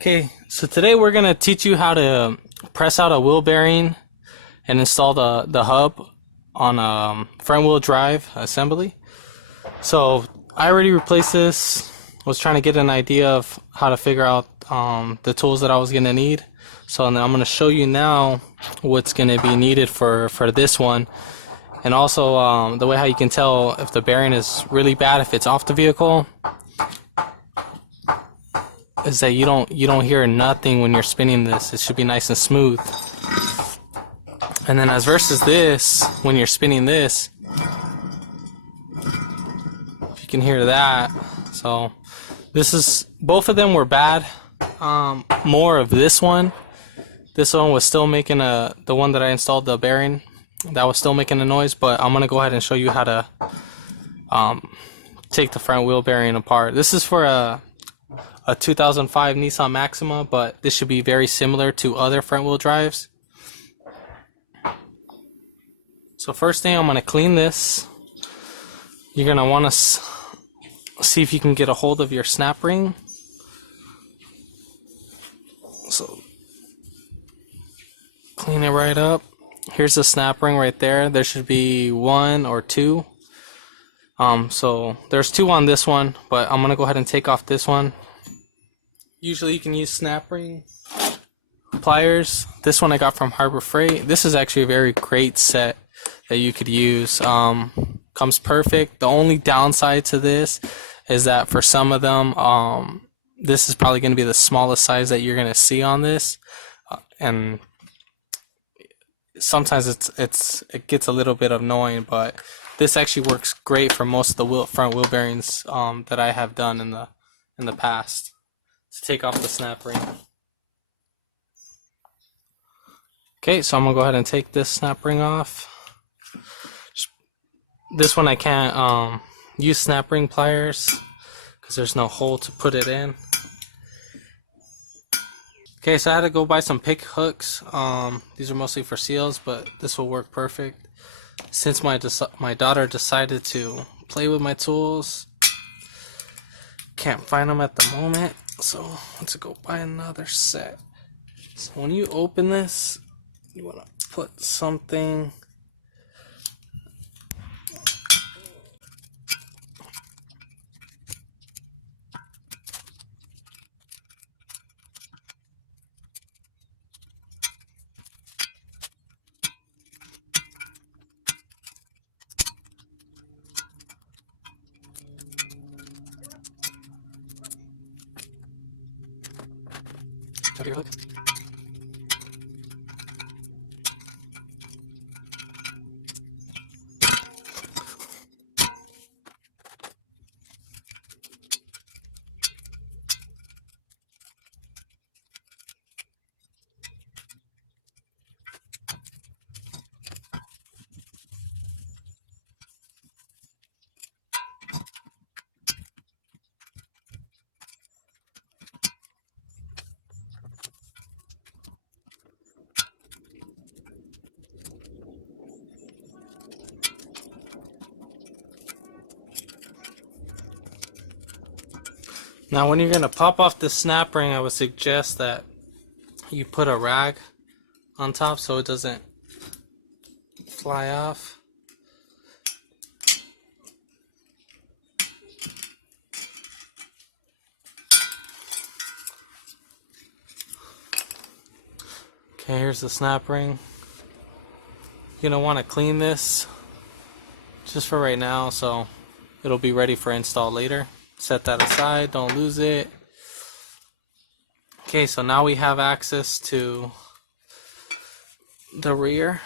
Okay, so today we're gonna teach you how to press out a wheel bearing and install the hub on a front wheel drive assembly. So I already replaced this. Was trying to get an idea of how to figure out the tools that I was gonna need. So then I'm gonna show you now what's gonna be needed for this one, and also the way how you can tell if the bearing is really bad if it's off the vehicle. Is that you don't hear nothing when you're spinning this. It should be nice and smooth. And then as versus this, when you're spinning this, you can hear that. So this is, both of them were bad. More of this one. This one was still making the one that I installed the bearing, that was still making a noise, but I'm gonna go ahead and show you how to take the front wheel bearing apart. This is for a 2005 Nissan Maxima, but this should be very similar to other front wheel drives. So first thing, I'm going to clean this. You're going to want to see if you can get a hold of your snap ring. So clean it right up. Here's the snap ring right there. There should be one or two. So there's two on this one, but I'm going to go ahead and take off this one. Usually you can use snap ring pliers. This one I got from Harbor Freight. This is actually a very great set that you could use. Comes perfect. The only downside to this is that for some of them, this is probably going to be the smallest size that you're going to see on this, and sometimes it gets a little bit annoying. But this actually works great for most of the front wheel bearings that I have done in the past. To take off the snap ring. Okay, so I'm gonna go ahead and take this snap ring off. This one I can't use snap ring pliers because there's no hole to put it in. Okay, so I had to go buy some pick hooks. These are mostly for seals, but this will work perfect. Since my daughter decided to play with my tools, can't find them at the moment. So let's go buy another set. So when you open this, you want to put something. Have your hook. Now when you're going to pop off the snap ring, I would suggest that you put a rag on top so it doesn't fly off. Okay, here's the snap ring. You're going to want to clean this just for right now so it'll be ready for install later. Set that aside, don't lose it. Okay, so now we have access to the rear.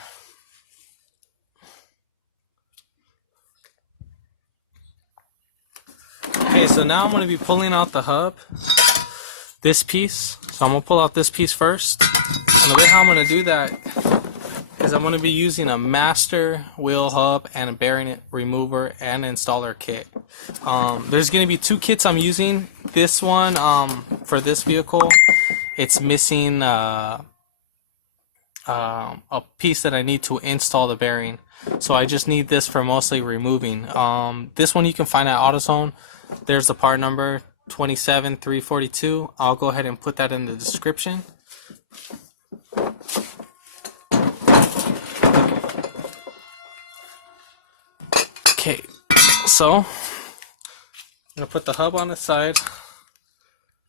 Okay, so now I'm going to be pulling out the hub, this piece. So I'm going to pull out this piece first. And the way how I'm going to do that is I'm going to be using a master wheel hub and a bearing remover and installer kit. There's going to be two kits I'm using. This one, for this vehicle, it's missing a piece that I need to install the bearing. So I just need this for mostly removing. This one you can find at AutoZone. There's the part number. 27342. I'll go ahead and put that in the description. Okay, so I'm gonna put the hub on the side.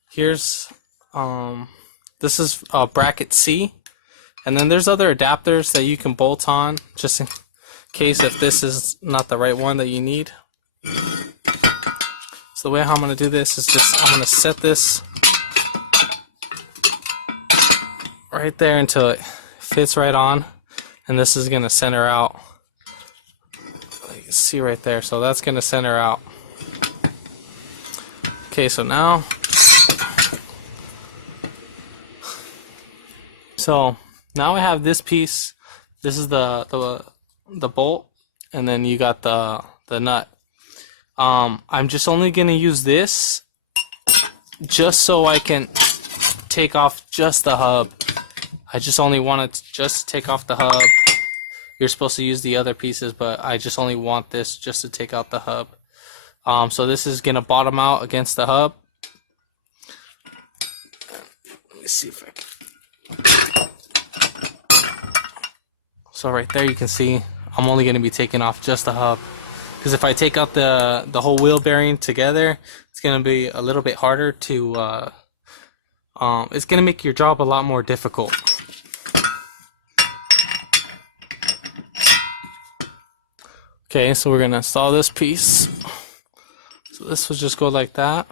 Here's this is bracket C, and then there's other adapters that you can bolt on just in case if this is not the right one that you need. So the way how I'm gonna do this is I'm gonna set this right there until it fits right on, and this is gonna center out. You can see right there, so that's gonna center out. Okay, so now I have this piece. This is the bolt, and then you got the nut. I'm just only gonna use this just so I can take off just the hub. I just only want to just take off the hub. You're supposed to use the other pieces, but I just only want this just to take out the hub. So this is gonna bottom out against the hub. Let me see if I can. So right there you can see I'm only gonna be taking off just the hub, because if I take out the whole wheel bearing together, it's gonna be a little bit harder to it's gonna make your job a lot more difficult. Okay, so we're gonna install this piece. So this will just go like that.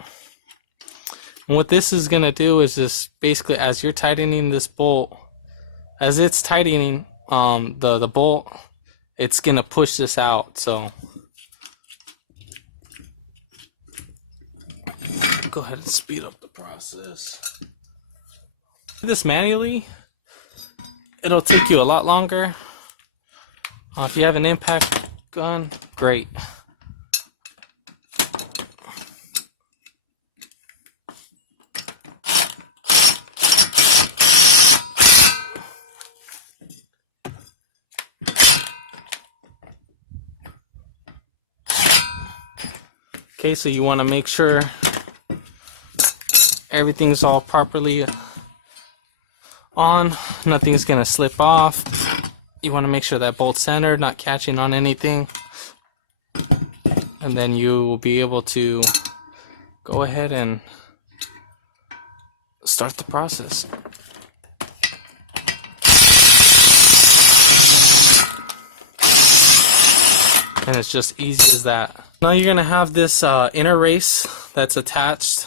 And what this is gonna do is just basically, as you're tightening this bolt, as it's tightening the bolt, it's gonna push this out. So go ahead and speed up the process. Do this manually, it'll take you a lot longer. If you have an impact gun, great. Okay, so you want to make sure everything's all properly on, nothing's gonna slip off. You want to make sure that bolt's centered, not catching on anything, and then you will be able to go ahead and start the process. And it's just easy as that. Now you're gonna have this inner race that's attached.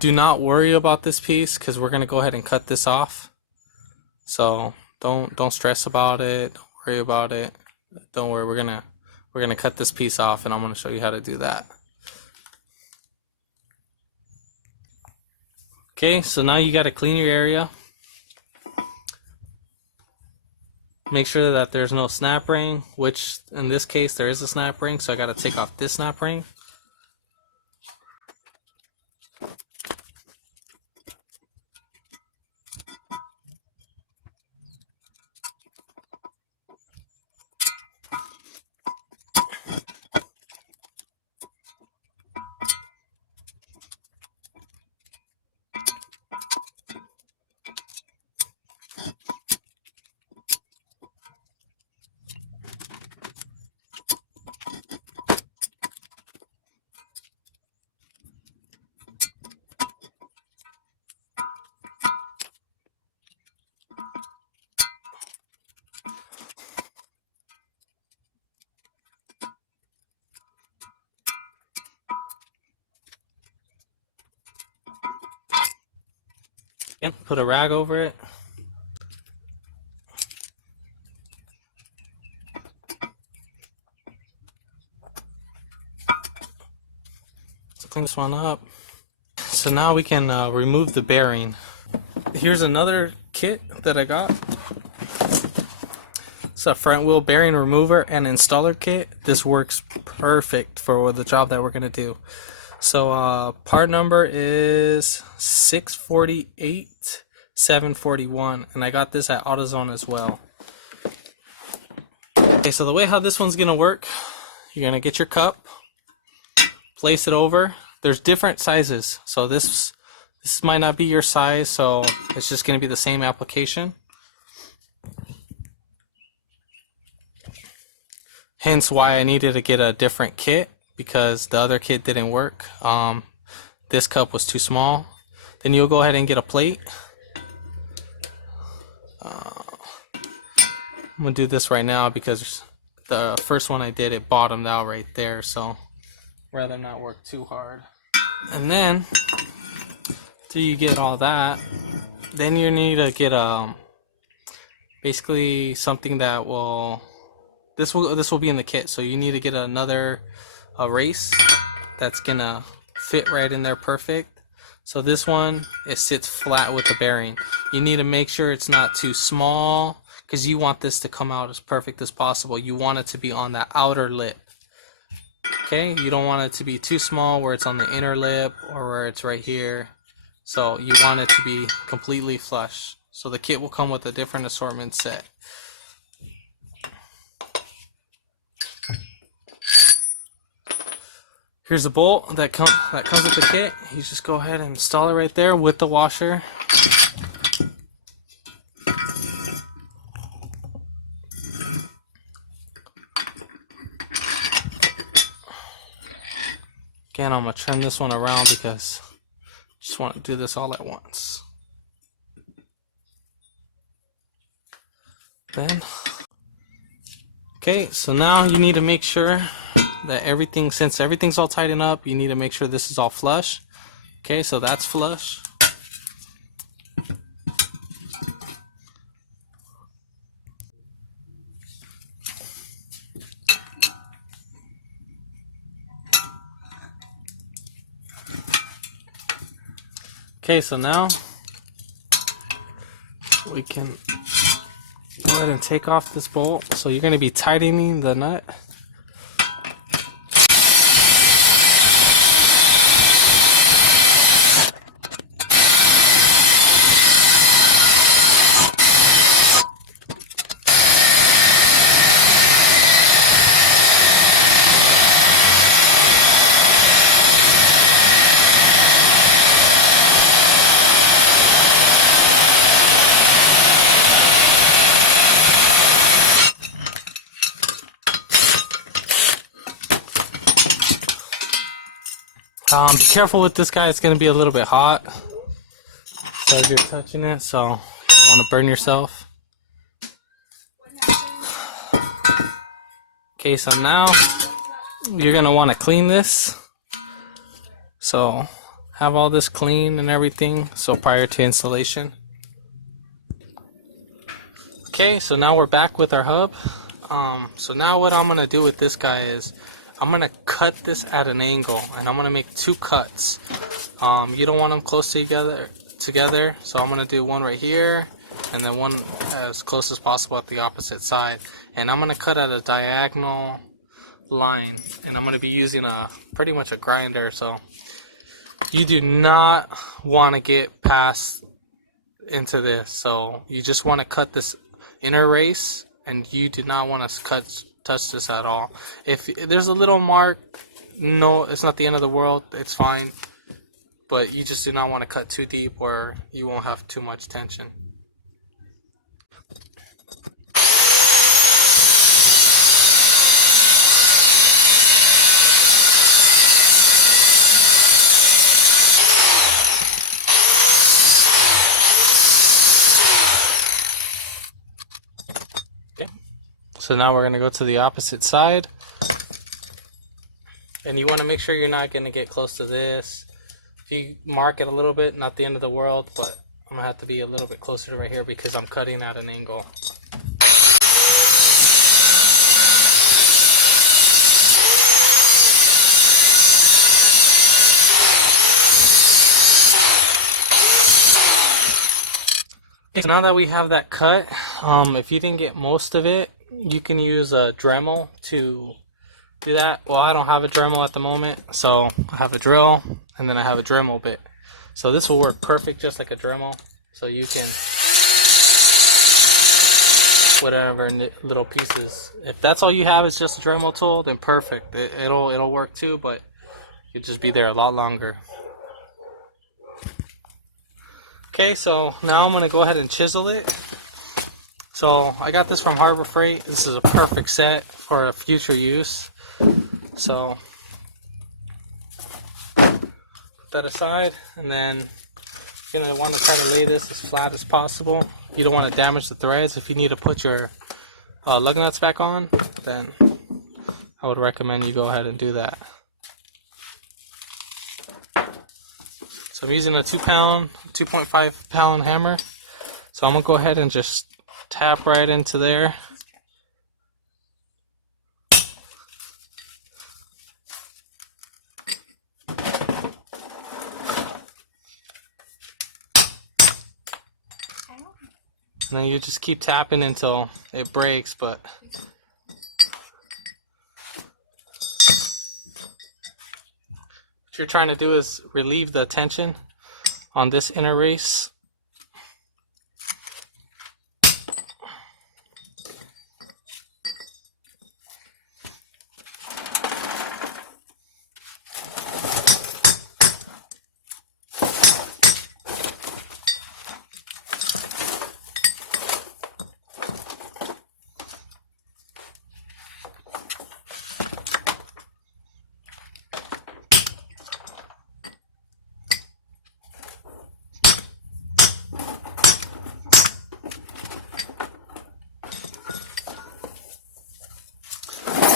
Do not worry about this piece, because we're gonna go ahead and cut this off. So don't stress about it. Don't worry about it. Don't worry. We're gonna cut this piece off, and I'm gonna show you how to do that. Okay, so now you gotta clean your area. Make sure that there's no snap ring, which in this case there is a snap ring, so I gotta take off this snap ring. And put a rag over it. Let's clean this one up. So now we can remove the bearing. Here's another kit that I got. It's a front wheel bearing remover and installer kit. This works perfect for the job that we're gonna do. So part number is 648-741, and I got this at AutoZone as well. Okay, so the way how this one's gonna work, you're gonna get your cup, place it over, there's different sizes. So this might not be your size, so it's just going to be the same application. Hence why I needed to get a different kit, because the other kit didn't work. This cup was too small. Then you'll go ahead and get a plate. I'm going to do this right now because the first one I did, it bottomed out right there, so rather not work too hard. And then after you get all that, then you need to get basically something that will this will be in the kit. So you need to get another race that's gonna fit right in there perfect. So this one, it sits flat with the bearing. You need to make sure it's not too small, because you want this to come out as perfect as possible. You want it to be on that outer lip. Okay, you don't want it to be too small where it's on the inner lip or where it's right here. So you want it to be completely flush. So the kit will come with a different assortment set. Here's a bolt that comes with the kit. You just go ahead and install it right there with the washer. Again, I'm going to turn this one around because I just want to do this all at once. Then, okay, so now you need to make sure that since everything's all tightened up, you need to make sure this is all flush. Okay, so that's flush. Okay, so now we can go ahead and take off this bolt. So you're going to be tightening the nut. Be careful with this guy, it's going to be a little bit hot. So if you're touching it, so you don't want to burn yourself. Okay, so now you're going to want to clean this. So have all this clean and everything, so prior to installation. Okay, so now we're back with our hub. So now what I'm going to do with this guy is I'm going to cut this at an angle, and I'm going to make two cuts. You don't want them close together, so I'm going to do one right here, and then one as close as possible at the opposite side. And I'm going to cut at a diagonal line, and I'm going to be using pretty much a grinder, so you do not want to get past into this. So you just want to cut this inner race, and you do not want to touch this at all. If there's a little mark, no, it's not the end of the world, it's fine, but you just do not want to cut too deep where you won't have too much tension. So now we're going to go to the opposite side, and you want to make sure you're not going to get close to this. If you mark it a little bit, not the end of the world, but I'm going to have to be a little bit closer to right here because I'm cutting at an angle. So now that we have that cut, if you didn't get most of it, you can use a Dremel to do that. Well, I don't have a Dremel at the moment, so I have a drill and then I have a Dremel bit. So this will work perfect just like a Dremel. So you can whatever little pieces. If that's all you have is just a Dremel tool, then perfect. It'll work too. But you'd just be there a lot longer. Okay, so now I'm going to go ahead and chisel it. So I got this from Harbor Freight. This is a perfect set for future use. So put that aside, and then you're going to want to try to lay this as flat as possible. You don't want to damage the threads. If you need to put your lug nuts back on, then I would recommend you go ahead and do that. So I'm using a 2.5 pound hammer. So I'm going to go ahead and just tap right into there. And then you just keep tapping until it breaks, but what you're trying to do is relieve the tension on this inner race.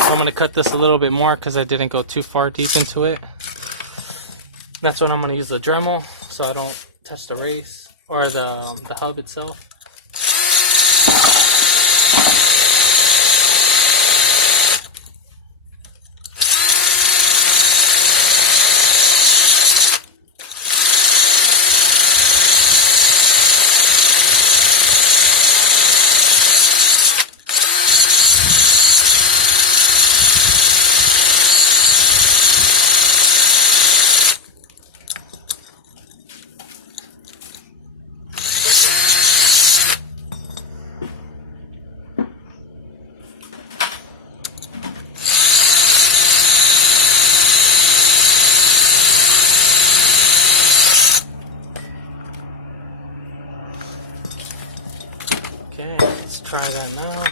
I'm going to cut this a little bit more because I didn't go too far deep into it. That's when I'm going to use the Dremel so I don't touch the race or the hub itself. Okay, let's try that now.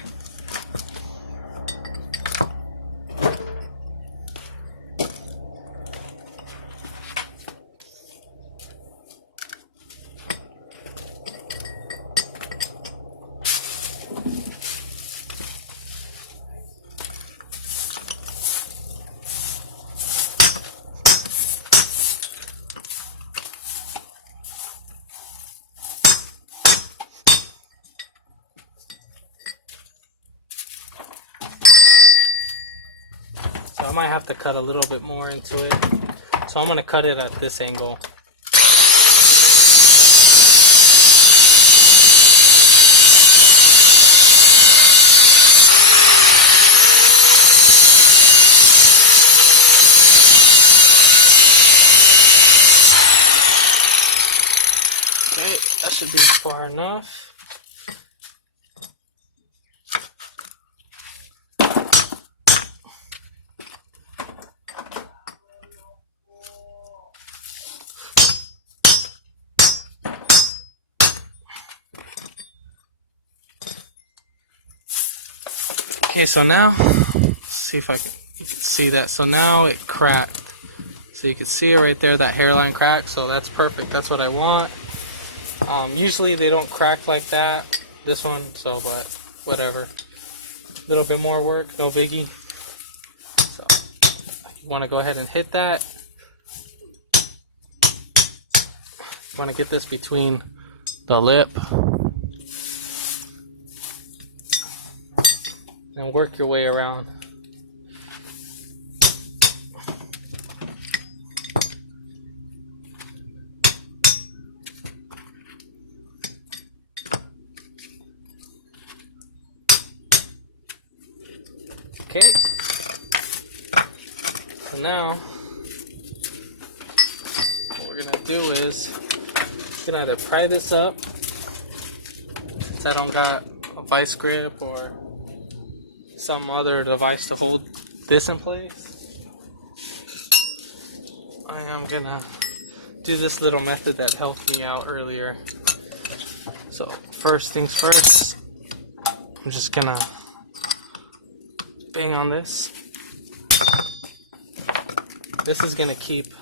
So I might have to cut a little bit more into it. So I'm going to cut it at this angle. Okay, that should be far enough. Okay, so now, let's see if you can see that. So now it cracked. So you can see it right there, that hairline crack. So that's perfect. That's what I want. Usually they don't crack like that. This one, so but whatever. A little bit more work, no biggie. So you want to go ahead and hit that. You want to get this between the lip. And work your way around. Okay. So now, what we're gonna do is, you can either pry this up, since I don't got a vice grip or some other device to hold this in place. I am gonna do this little method that helped me out earlier. So first things first, I'm just gonna bang on this. This is gonna keep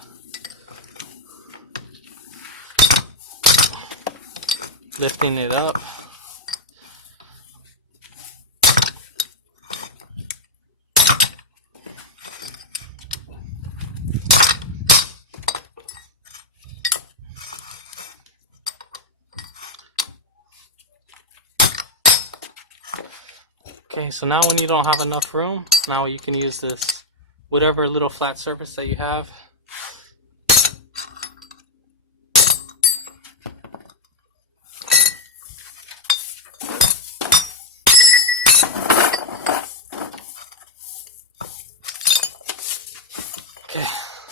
lifting it up. Okay, so now when you don't have enough room, now you can use this, whatever little flat surface that you have. Okay,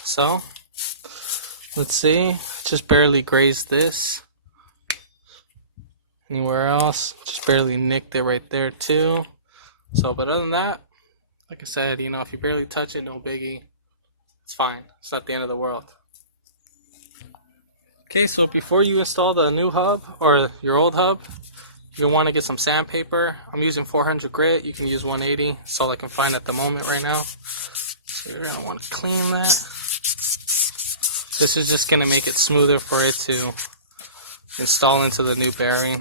so let's see, just barely grazed this. Anywhere else, just barely nicked it right there too. So, but other than that, like I said, you know, if you barely touch it, no biggie. It's fine. It's not the end of the world. Okay, so before you install the new hub or your old hub, you'll want to get some sandpaper. I'm using 400 grit. You can use 180. That's all I can find at the moment right now. So you're going to want to clean that. This is just going to make it smoother for it to install into the new bearing.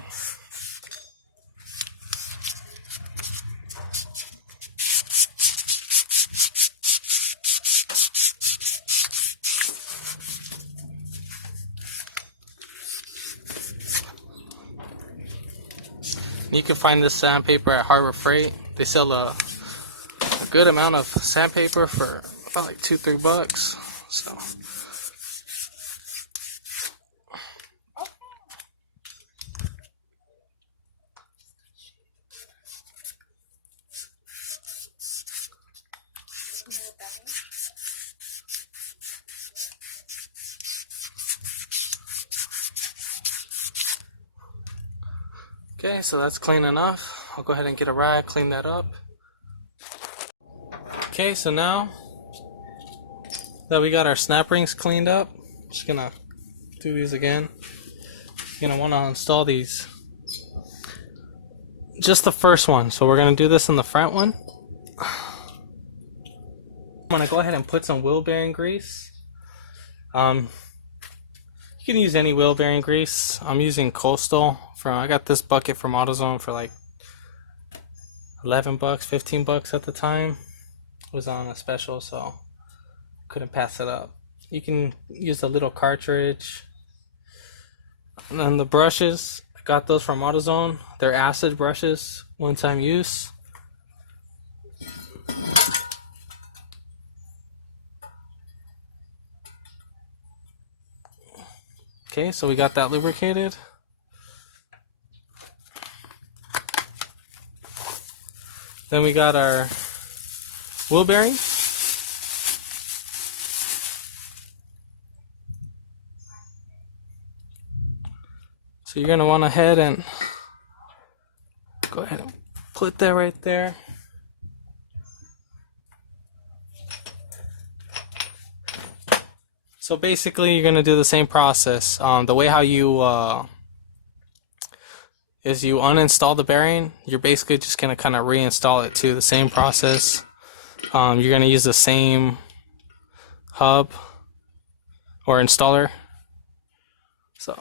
You can find this sandpaper at Harbor Freight. They sell a good amount of sandpaper for about like $2-3. So okay, so that's clean enough. I'll go ahead and get a rag, clean that up. Okay, so now that we got our snap rings cleaned up, I'm just gonna do these again. You're gonna want to install these. Just the first one. So we're gonna do this in the front one. I'm gonna go ahead and put some wheel bearing grease. You can use any wheel bearing grease. I'm using Coastal. I got this bucket from AutoZone for like $11, $15 at the time. It was on a special, so couldn't pass it up. You can use a little cartridge. And then the brushes, I got those from AutoZone. They're acid brushes, one-time use. Okay, so we got that lubricated. Then we got our wheel bearing. So you're going to want to head and go ahead and put that right there. So basically you're going to do the same process. The way how you is you uninstall the bearing, you're basically just going to kind of reinstall it too. The same process. You're going to use the same hub or installer. So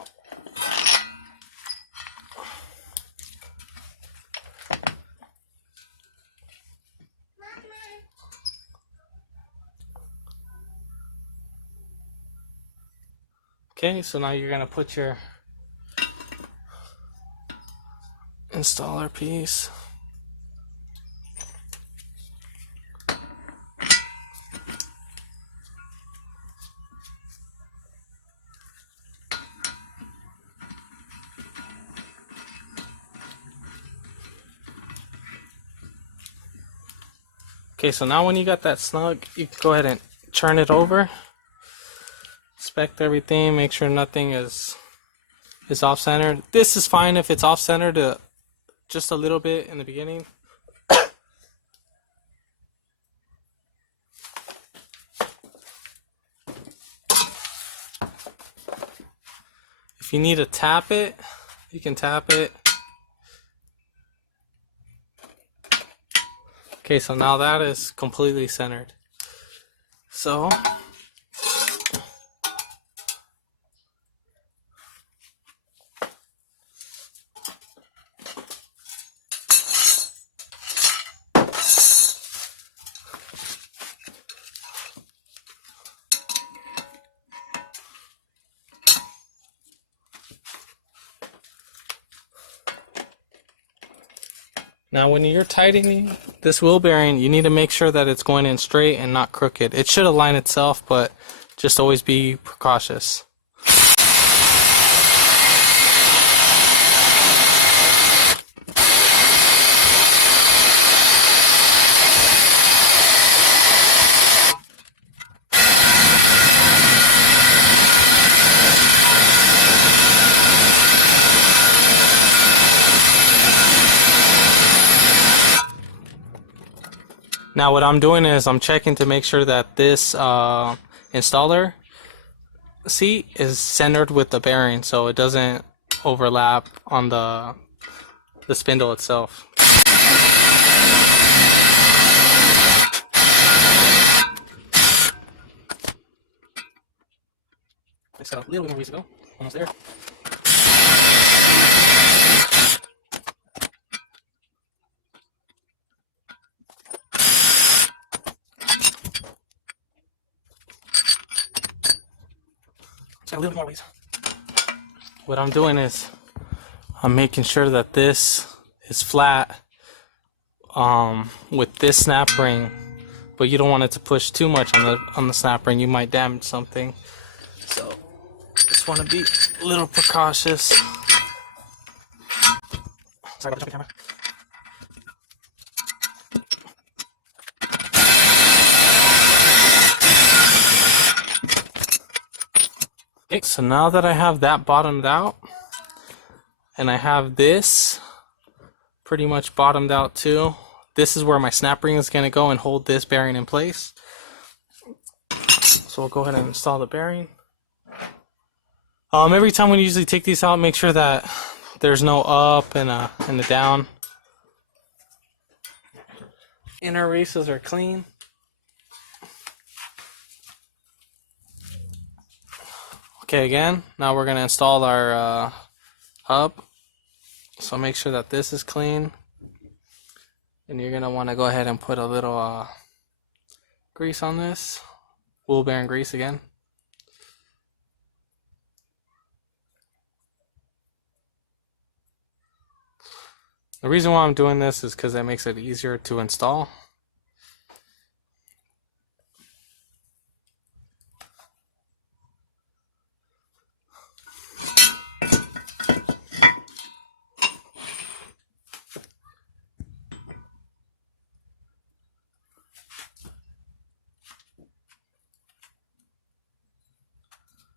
okay, so now you're going to put your installer piece. Okay, so now when you got that snug, you can go ahead and turn it over. Inspect everything, make sure nothing is off-centered. This is fine if it's off-centered just a little bit in the beginning. If you need to tap it, you can tap it. Okay, so now that is completely centered. So now when you're tightening this wheel bearing, you need to make sure that it's going in straight and not crooked. It should align itself, but just always be precautious. Now what I'm doing is I'm checking to make sure that this installer seat is centered with the bearing so it doesn't overlap on the spindle itself. Just got a little bit more ways to go. Almost there. Just got a little more ways. What I'm doing is I'm making sure that this is flat with this snap ring, but you don't want it to push too much on the snap ring. You might damage something. So just want to be a little precautious. Sorry about the jumping camera. Okay, so now that I have that bottomed out, and I have this pretty much bottomed out too, this is where my snap ring is going to go and hold this bearing in place. So we'll go ahead and install the bearing. Every time we usually take these out, make sure that there's no up and a down. Inner races are clean. Okay, again, now we're going to install our hub. So make sure that this is clean. And you're going to want to go ahead and put a little grease on this. Wheel bearing grease again. The reason why I'm doing this is because it makes it easier to install.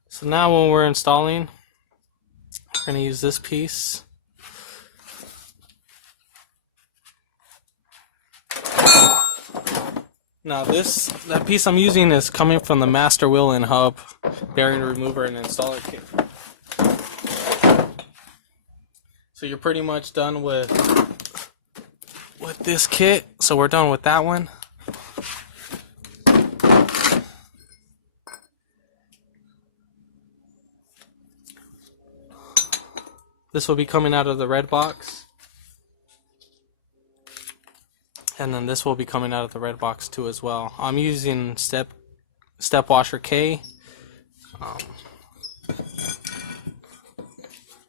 So now when we're installing, we're going to use this piece. Now that piece I'm using is coming from the master wheel and hub bearing remover and installer kit. So you're pretty much done with this kit. So we're done with that one. This will be coming out of the red box. And then this will be coming out of the red box too as well. I'm using step washer K.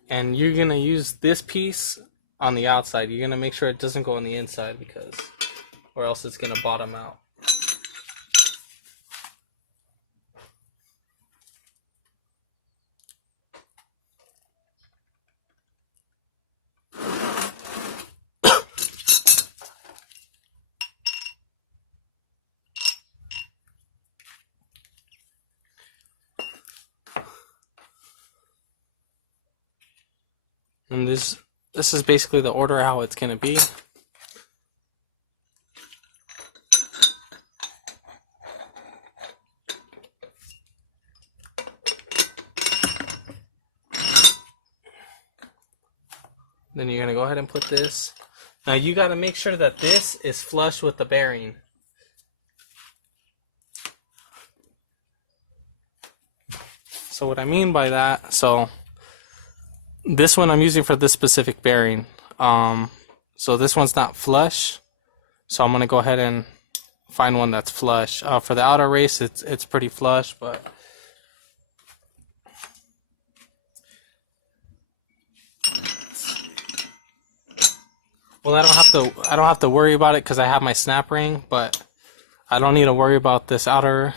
And you're going to use this piece on the outside. You're going to make sure it doesn't go on the inside or else it's going to bottom out. And this is basically the order how it's going to be. Then you're gonna go ahead and put this. Now you gotta make sure that this is flush with the bearing. So what I mean by that, so this one I'm using for this specific bearing. So this one's not flush. So I'm gonna go ahead and find one that's flush. For the outer race, it's pretty flush, but well, I don't have to worry about it because I have my snap ring, but I don't need to worry about this outer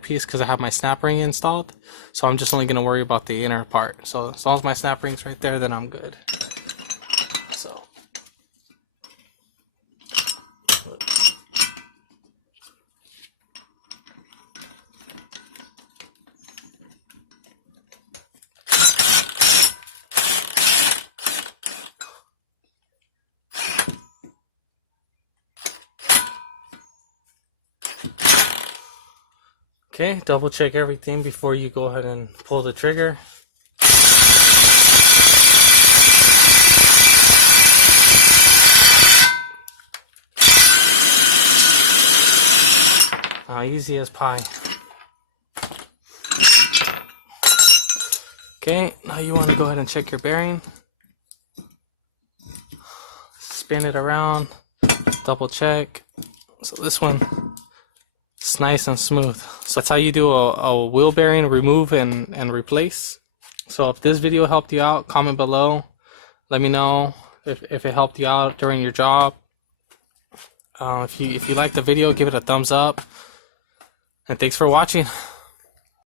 piece because I have my snap ring installed. So I'm just only gonna worry about the inner part. So as long as my snap ring's right there, then I'm good. So okay, double check everything before you go ahead and pull the trigger. Easy as pie. Okay, now you want to go ahead and check your bearing. Spin it around, double check. So this one, it's nice and smooth. So that's how you do a wheel bearing remove and replace. So if this video helped you out, comment below. Let me know if it helped you out during your job. If you like the video, give it a thumbs up. And thanks for watching.